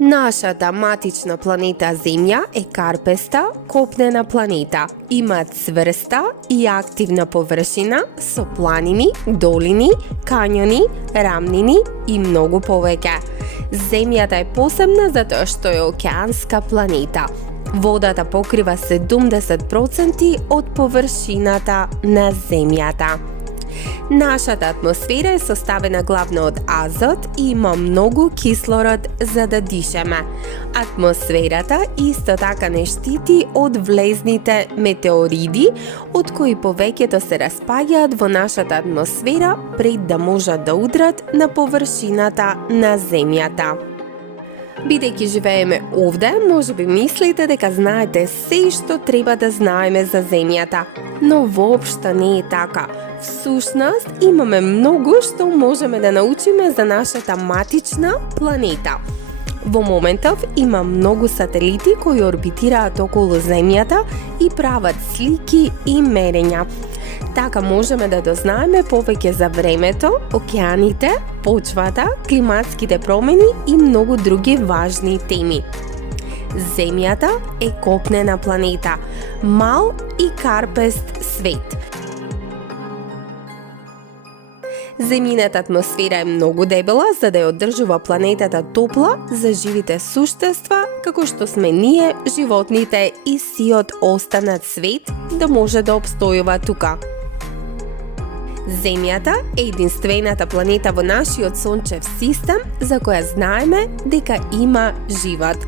Нашата матична планета Земја е карпеста, копнена планета. Има цврста и активна површина со планини, долини, кањони, рамнини и многу повеќе. Земјата е посебна затоа што е океанска планета. Водата покрива 70% од површината на Земјата. Нашата атмосфера е составена главно од азот и има многу кислород за да дишеме. Атмосферата исто така не штити од влезните метеориди, од кои повеќето се распаѓаат во нашата атмосфера пред да можат да удрат на површината на Земјата. Бидејќи живееме овде, можеби мислите дека знаете се што треба да знаеме за Земјата, но воопшто не е така. Всушност, имаме многу што можеме да научиме за нашата матична планета. Во моментов има многу сателити кои орбитираат околу Земјата и прават слики и мерења. Така можеме да дознаеме повеќе за времето, океаните, почвата, климатските промени и многу други важни теми. Земјата е копнена планета, мал и карпест свет. Земјината атмосфера е многу дебела за да ја одржува планетата топла за живите суштества, како што сме ние, животните и сиот останат свет да може да обстојува тука. Земјата е единствената планета во нашиот сончев систем за која знаеме дека има живот.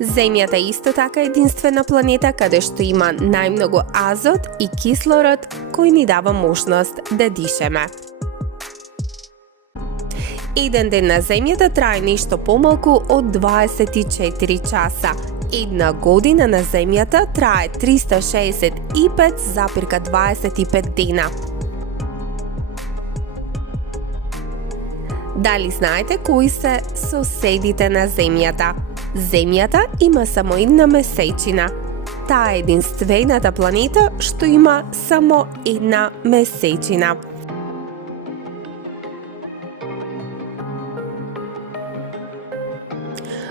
Земјата е исто така единствена планета каде што има најмногу азот и кислород кој ни дава можност да дишеме. Еден ден на Земјата трае нешто помалку од 24 часа. Една година на Земјата трае 365,25 дена. Дали знаете кои се соседите на Земјата? Земјата има само една месечина. Таа е единствената планета што има само една месечина.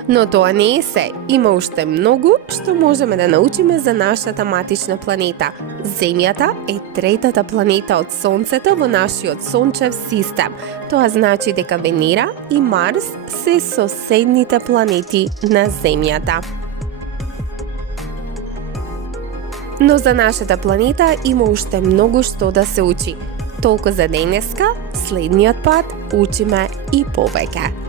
Но тоа не е се. Има уште многу што можеме да научиме за нашата матична планета. Земјата е третата планета од Сонцето во нашиот сончев систем. Тоа значи дека Венера и Марс се соседните планети на Земјата. Но за нашата планета има уште многу што да се учи. Толку за денеска, следниот пат учиме и повеќе.